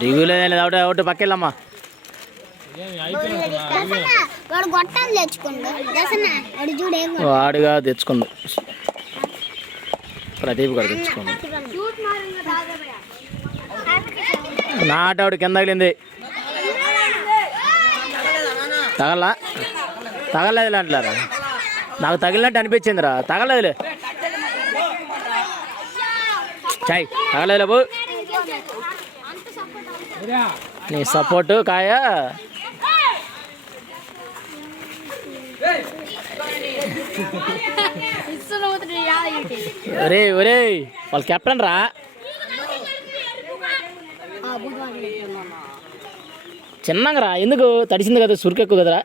టీవీలో ఒకటి ఒకటి పక్కెళ్ళమ్మా. వాడుగా తెచ్చుకుంది, ప్రదీప్ కూడా తెచ్చుకుంది. నాటవుడు కింద తగిలింది, తగలలేదు అంటారా? నాకు తగిలినట్టు అనిపించిందిరా. తగలదులే చాయ్, తగలేదు బాబు. నీ సపోర్టు కాయ. ఒరే ఒరే వాళ్ళు కెప్టెన్ రా. చిన్నగా రా, ఎందుకు తడిసింది కదా, సురికెక్కు కదరా.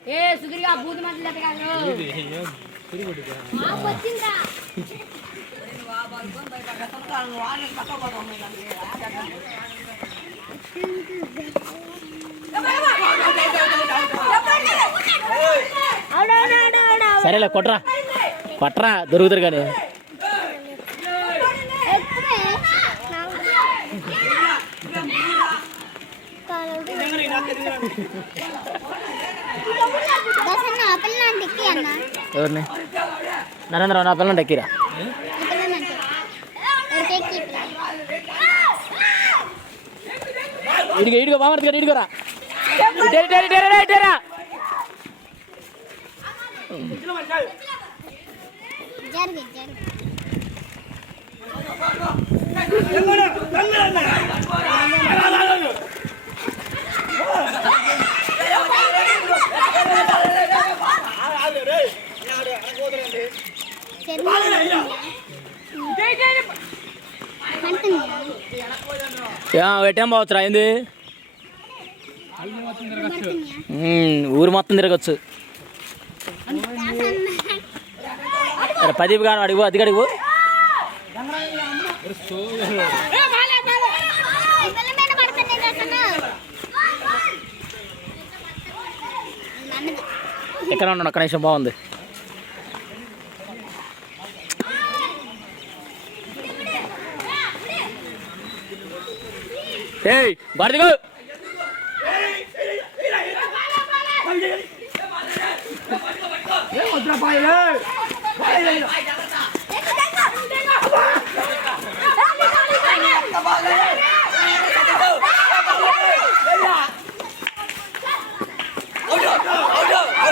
సరేలే కొట్రా కొట్రా, దొరుకుతారు కానీ. ఎవరిని? నరేంద్ర నా పిల్లలు ఎక్కిరా. ఇడిగా ఇడిగా బామర్తి గారు ఇడిగరా. ఎట్టేం పోవచ్చురా, ఏంది ఊరు మొత్తం తిరగచ్చు. ప్రదీప్ గారు అడిగిపో, అది అడిగిపో. ఎక్కడ ఉన్నాడు ఒక్క నిమిషం, బాగుంది. ఏయ్ బారదిగో.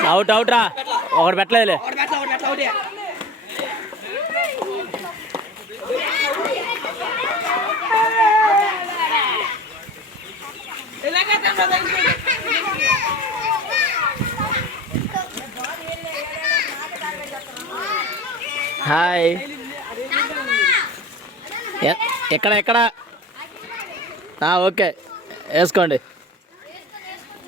అవుట్ అవుట్ రా, ఒకటి పెట్టలేదులే. హాయ్, ఎక్కడ ఎక్కడ? ఓకే వేసుకోండి.